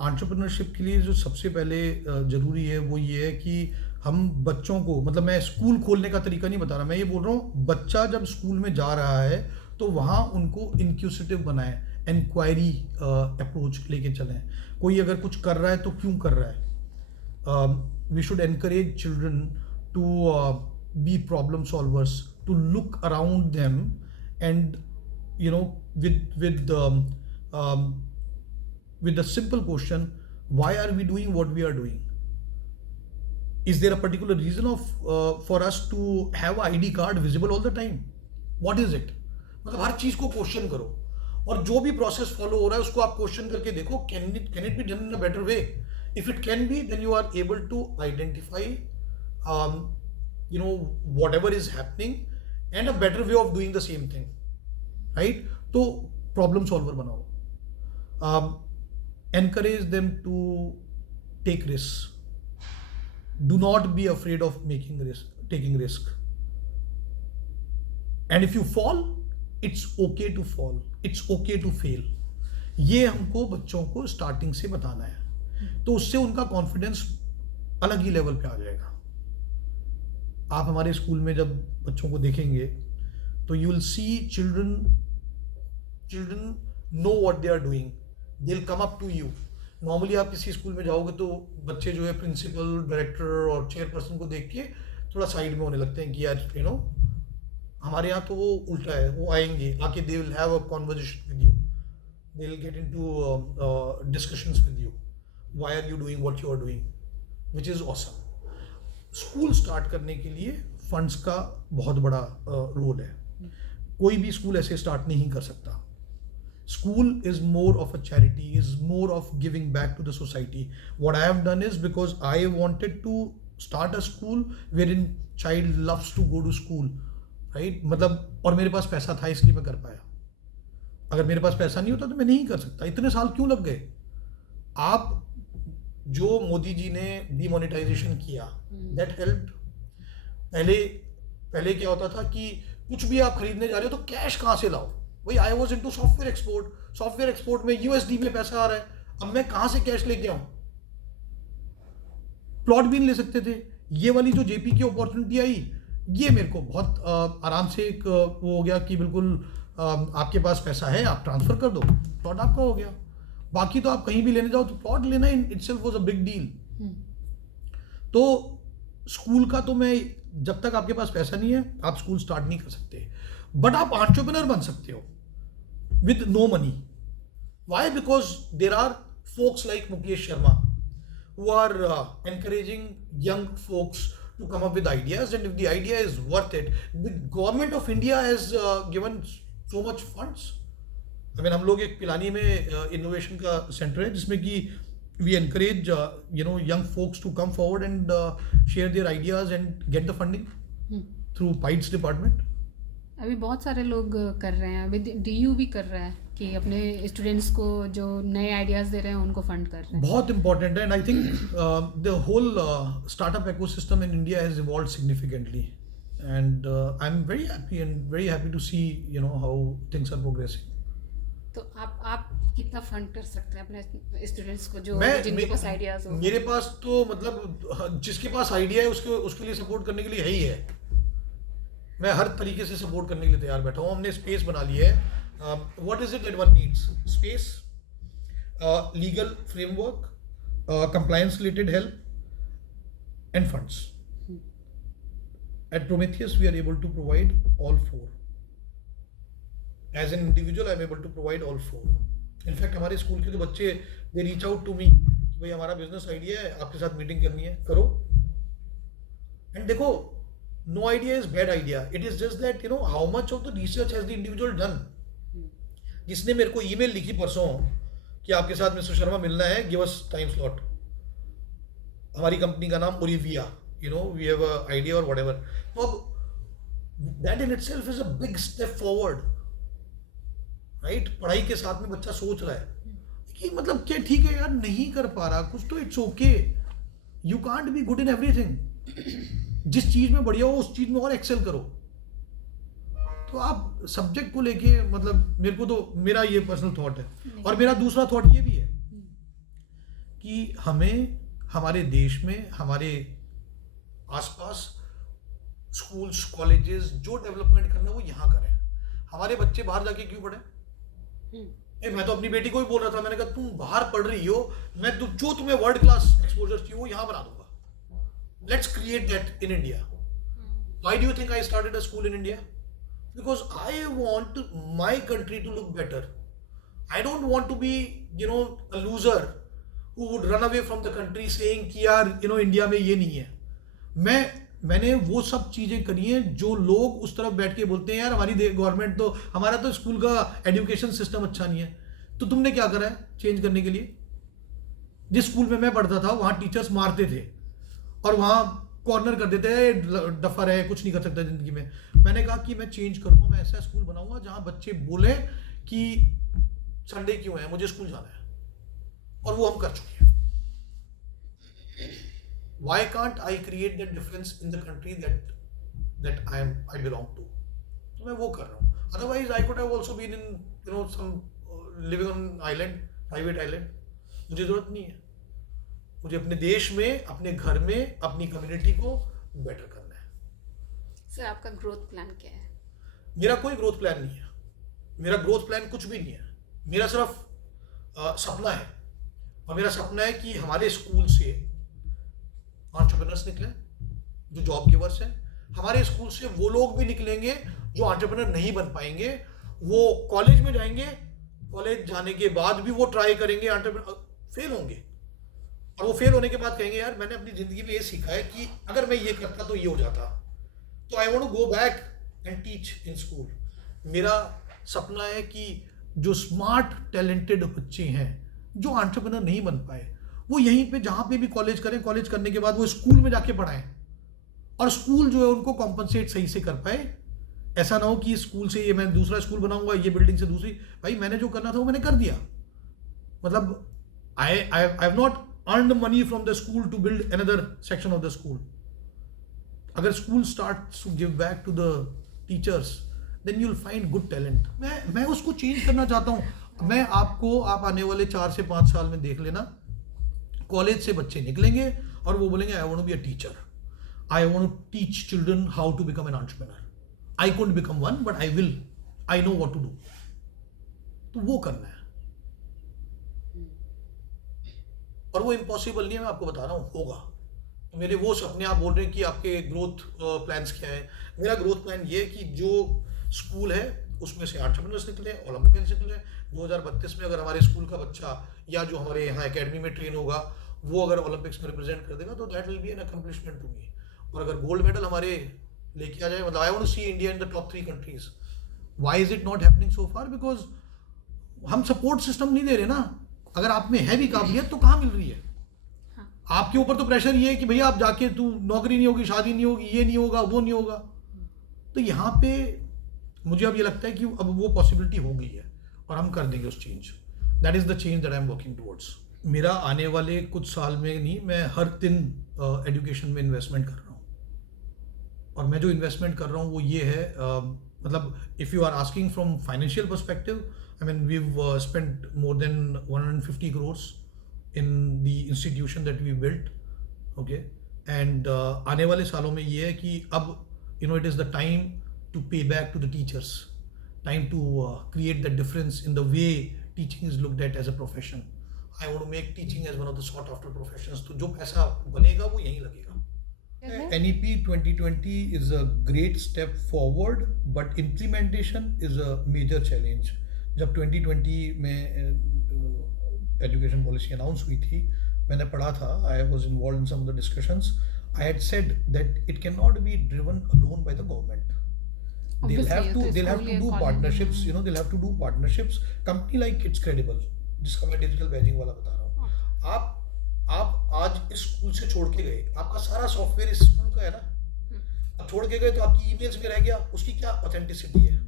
Entrepreneurship के लिए जो सबसे पहले ज़रूरी है वो ये है कि हम बच्चों को, मतलब मैं स्कूल खोलने का तरीका नहीं बता रहा, मैं ये बोल रहा हूँ बच्चा जब स्कूल में जा रहा है तो वहाँ उनको इंक्यूसिटिव बनाएं, इंक्वायरी अप्रोच लेके चलें। कोई अगर कुछ कर रहा है तो क्यों कर रहा है। We should encourage children to be problem solvers, to look around them and you know with the simple question, why are we doing what we are doing? Is there a particular reason of for us to have a ID card visible all the time? What is it? मतलब हर चीज को question करो, और जो भी process follow हो रहा है उसको आप क्वेश्चन करके देखो, can it be done in a better way? If it can be, then you are able to identify whatever is happening and a better way of doing the same thing. Right? तो problem solver बनाओ, encourage them to take risk, do not be afraid of taking risk, and if you fall, it's okay to fall, it's okay to fail. ये हमको बच्चों को starting से बताना है, तो उससे उनका कॉन्फिडेंस अलग ही लेवल पे आ जाएगा। आप हमारे स्कूल में जब बच्चों को देखेंगे तो you will see children know what they are doing. They'll come up to you. Normally आप किसी स्कूल में जाओगे तो बच्चे जो है प्रिंसिपल, डायरेक्टर और चेयरपर्सन को देख के थोड़ा साइड में होने लगते हैं कि यार हमारे यहाँ तो वो उल्टा है, वो आएंगे आके they will have a conversation with you, they will get into discussions with you, why are you doing what you are doing, which is awesome. School start करने के लिए फंड्स का बहुत बड़ा रोल है। कोई भी स्कूल ऐसे स्टार्ट नहीं कर सकता। School is more of a charity, is more of giving back to the society. What I have done is because I wanted to start a school where in child loves to go to school, right? मतलब, और मेरे पास पैसा था इसलिए मैं कर पाया। अगर मेरे पास पैसा नहीं होता तो मैं नहीं कर सकता। इतने साल क्यों लग गए? आप जो मोदी जी ने डीमोनेटाइजेशन किया, दैट हेल्प्ड। पहले क्या होता था कि कुछ भी आप खरीदने जा रहे हो तो कैश कहाँ से लाओ? भाई I was into software export में यूएसडी में पैसा आ रहा है, अब मैं कहाँ से कैश लेके आऊं? प्लॉट भी नहीं ले सकते थे। ये वाली जो जेपी की अपॉर्चुनिटी आई, ये मेरे को बहुत आराम से एक वो हो गया कि बिल्कुल आपके पास पैसा है, आप ट्रांसफर कर दो, प्लॉट आपका हो गया। बाकी तो आप कहीं भी लेने जाओ तो प्लॉट लेना in itself was a big deal. तो स्कूल का तो मैं, जब तक आपके पास पैसा नहीं है आप स्कूल स्टार्ट नहीं कर सकते, बट आप एंटरप्रेन्योर बन सकते हो with no money. Why? Because there are folks like Mukesh Sharma who are encouraging young folks to come up with ideas, and if the idea is worth it, the government of India has given so much funds. I mean, हम लोग एक पिलानी में innovation का centre है जिसमें कि we encourage young folks to come forward and share their ideas and get the funding through PIDES department. अभी बहुत सारे लोग कर रहे हैं, अभी डीयू भी कर रहा है कि अपने स्टूडेंट्स को जो नए आइडियाज दे रहे हैं उनको फंड कर रहे हैं। बहुत इंपॉर्टेंट है, and I think the whole startup ecosystem in India has evolved significantly, and I am very happy to see how things are progressing. तो आप कितना फंड कर सकते हैं अपने स्टूडेंट्स को जो जिनके पास आइडियाज हो? मेरे पास तो मतलब जिसके पास आइडिया है उसके लिए सपोर्ट करने के लिए है ही है। मैं हर तरीके से सपोर्ट करने के लिए तैयार बैठा हूँ। हमने स्पेस बना ली है। What is it that one needs? Space, legal framework, compliance related help, and funds. At Prometheus, we are able to provide all four. As an individual, I am able to provide all four. In fact, हमारे school के जो बच्चे, they reach out to me कि भाई हमारा business idea है, आपके साथ मीटिंग करनी है, करो। And देखो, no idea is bad idea. It is just that how much of the research has the individual done. जिसने मेरे को ईमेल लिखी परसों कि आपके साथ मिस्टर शर्मा मिलना है, गिव अस टाइम स्लॉट। हमारी कंपनी का नाम Olivia, we have a idea और व्हाटएवर। तो अब that in itself is a big step forward, right? पढ़ाई के साथ में बच्चा सोच रहा है कि मतलब क्या, ठीक है यार नहीं कर पा रहा कुछ तो it's okay, you can't be good in everything. जिस चीज में बढ़िया हो उस चीज में और एक्सेल करो। तो आप सब्जेक्ट को लेके, मतलब मेरे को तो मेरा ये पर्सनल थॉट है, और मेरा दूसरा थॉट ये भी है कि हमें हमारे देश में हमारे आसपास स्कूल्स कॉलेजेस जो डेवलपमेंट करना है वो यहाँ करें। हमारे बच्चे बाहर जाके क्यों पढ़े? मैं तो अपनी बेटी को भी बोल रहा था, मैंने कहा तुम बाहर पढ़ रही हो, मैं जो तुम्हें वर्ल्ड क्लास एक्सपोजर चाहिए वो यहाँ बना दूंगा। Let's create that in India. Why do you think I started a school in India? Because I want my country to look better. I don't want to be, a loser who would run away from the country saying कि यार, India में ये नहीं है। मैंने वो सब चीज़ें करी हैं जो लोग उस तरफ बैठ के बोलते हैं यार हमारी गवर्नमेंट तो, हमारा तो स्कूल का एजुकेशन सिस्टम अच्छा नहीं है। तो तुमने क्या करा है चेंज करने के लिए? जिस स्कूल में मैं पढ़ता था वहाँ टीचर्स मारते थे और वहाँ कॉर्नर कर देते हैं, डफर है, कुछ नहीं कर सकता जिंदगी में। मैंने कहा कि मैं चेंज करूंगा, मैं ऐसा स्कूल बनाऊंगा जहां बच्चे बोले कि संडे क्यों है, मुझे स्कूल जाना है। और वो हम कर चुके हैं। Why can't I create that difference in the country that I belong to? तो मैं वो कर रहा हूँ। Otherwise I could have also been in some living on island, private island। मुझे जरूरत नहीं है। मुझे अपने देश में, अपने घर में, अपनी कम्युनिटी को बेटर करना है। सर आपका ग्रोथ प्लान क्या है? मेरा कोई ग्रोथ प्लान नहीं है। मेरा ग्रोथ प्लान कुछ भी नहीं है। मेरा सिर्फ सपना है। और मेरा सपना है कि हमारे स्कूल से एंटरप्रेन्योर्स निकले जो जॉब गिवर्स हैं। हमारे स्कूल से वो लोग भी निकलेंगे जो एंटरप्रेन्योर नहीं बन पाएंगे। वो कॉलेज में जाएंगे, कॉलेज जाने के बाद भी वो ट्राई करेंगे, एंटरप्रेन्योर फेल होंगे और वो फेल होने के बाद कहेंगे यार मैंने अपनी ज़िंदगी में ये सीखा है कि अगर मैं ये करता तो ये हो जाता। तो I want to go back and teach in school. मेरा सपना है कि जो स्मार्ट टैलेंटेड बच्चे हैं जो एंटरप्रेन्योर नहीं बन पाए वो यहीं पे जहाँ पे भी कॉलेज करें, कॉलेज करने के बाद वो स्कूल में जाके पढ़ाएं और स्कूल जो है उनको कॉम्पनसेट सही से कर पाए। ऐसा ना हो कि स्कूल से ये मैं दूसरा स्कूल बनाऊंगा, ये बिल्डिंग से दूसरी। भाई मैंने जो करना था वो मैंने कर दिया। मतलब I have not earn the money from the school to build another section of the school. अगर school starts to give back to the teachers, then you'll find good talent. मैं उसको change करना चाहता हूँ। आप आने वाले 4 से 5 साल में देख लेना, कॉलेज से बच्चे निकलेंगे और वो बोलेंगे I want to be a teacher. I want to teach children how to become an entrepreneur. I couldn't become one, but I know what to do. तो वो करना है। और वो इम्पॉसिबल नहीं है, मैं आपको बता रहा हूँ, होगा। तो मेरे वो सपने, आप बोल रहे हैं कि आपके ग्रोथ प्लान्स क्या है। मेरा ग्रोथ प्लान ये है कि जो स्कूल है उसमें से एंटरप्रेन्योर्स निकले, ओलंपियंस निकले। 2032 में अगर हमारे स्कूल का बच्चा या जो हमारे यहाँ एकेडमी में ट्रेन होगा वो अगर ओलंपिक्स में रिप्रेजेंट कर देगा तो that will be an accomplishment to me. और अगर गोल्ड मेडल हमारे लेके आ जाए, मतलब I want to see India in the top 3 countries. Why is it not happening so far? Because हम सपोर्ट सिस्टम नहीं दे रहे ना। अगर आप में है भी काबिलियत तो कहाँ मिल रही है? हाँ। आपके ऊपर तो प्रेशर ये है कि भैया आप जाके तू नौकरी नहीं होगी, शादी नहीं होगी, ये नहीं होगा, वो नहीं होगा। तो यहाँ पे मुझे अब ये लगता है कि अब वो पॉसिबिलिटी हो गई है और हम कर देंगे उस change. That is the change that I am working towards. मेरा आने वाले कुछ साल में नहीं, मैं हर दिन एजुकेशन में इन्वेस्टमेंट कर रहा हूँ। और मैं जो इन्वेस्टमेंट कर रहा हूँ वो ये है, मतलब if you are asking from financial perspective, I mean, we've spent more than 150 crores in the institution that we built, okay? And आने वाले सालों में ये है कि अब it is the time to pay back to the teachers, time to create the difference in the way teaching is looked at as a profession. I want to make teaching as one of the sought after professions. तो जो पैसा बनेगा वो यहीं लगेगा। NEP 2020 is a great step forward, but implementation is a major challenge. जब 2020 में education policy announce हुई थी, मैंने पढ़ा था, I was involve in some of the discussions, I had said that it can not be driven alone by the government. They'll have to do partnerships, they'll have to do partnerships. Company like it's credible, जिसका मैं digital badging वाला बता रहा हूँ। आप आज इस school से छोड़ के गए, आपका सारा सॉफ्टवेयर इस स्कूल का है ना। अब छोड़ के गए तो आपकी ईमेल्स में रह गया, उसकी क्या ऑथेंटिसिटी है?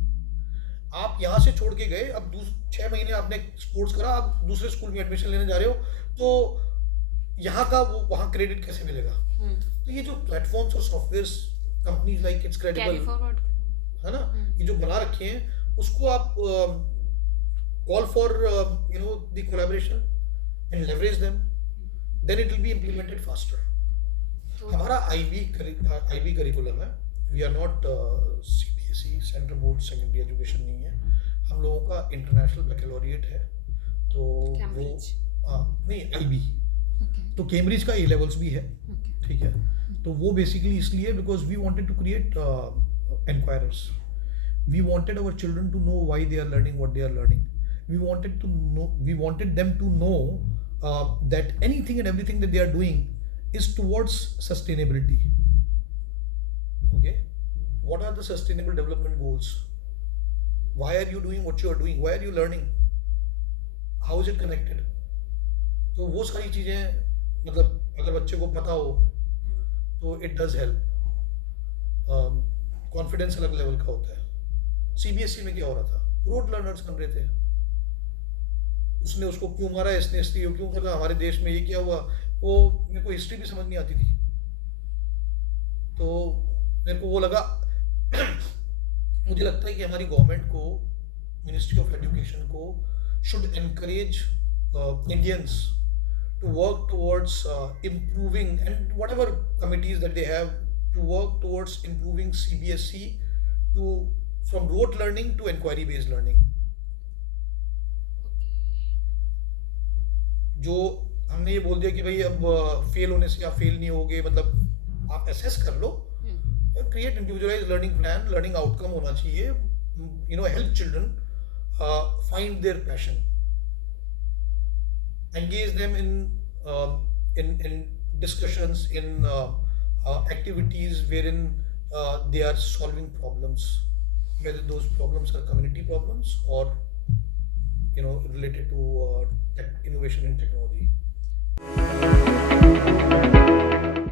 आप यहाँ से छोड़ के गए, अब 6 महीने आपने स्पोर्ट्स करा, आप दूसरे स्कूल में एडमिशन लेने जा रहे हो, तो यहाँ का वो वहाँ क्रेडिट कैसे मिलेगा? तो ये जो प्लेटफॉर्म्स और software companies like it's credible है ना, ये जो बना रखे हैं, उसको आप call for the collaboration and leverage them. then it will be implemented faster. तो हमारा IB करिकुलम है. We are not CBSE central board secondary education नहीं है. हम लोगों का इंटरनेशनल बैकलॉरिएट है. तो वो कैम्ब्रिज. नहीं IB. ओके. तो कैम्ब्रिज का A-levels भी है. ओके. ठीक है. तो वो बेसिकली इसलिए because we wanted to create enquirers. We wanted our children to know why they are learning what they are learning. We wanted them to know that anything and everything that they are doing is towards sustainability. Okay, what are the sustainable development goals? Why are you doing what you are doing? Why are you learning? How is it connected? तो वो सारी चीजें मतलब अगर बच्चे को पता हो तो it does help. कॉन्फिडेंस अलग लेवल का होता है. CBSE में क्या हो रहा था, रोड लर्नर्स बन रहे थे. उसने उसको क्यों मारा, इसने क्यों करा, हमारे देश में ये क्या हुआ, वो मेरे को हिस्ट्री भी समझ नहीं आती थी. तो मेरे को वो लगा मुझे लगता है कि हमारी गवर्नमेंट को, मिनिस्ट्री ऑफ एजुकेशन को should encourage Indians to work towards improving, and whatever committees that they have, to work towards improving CBSE from rote learning to inquiry based learning. जो हमने ये बोल दिया कि भाई अब फेल होने से आप फेल नहीं होगे, मतलब आप असेस कर लो, create individualised learning plan, learning outcome होना चाहिए, help children find their passion, engage them in discussions, in activities wherein they are solving problems, whether those problems are community problems or related to innovation in technology.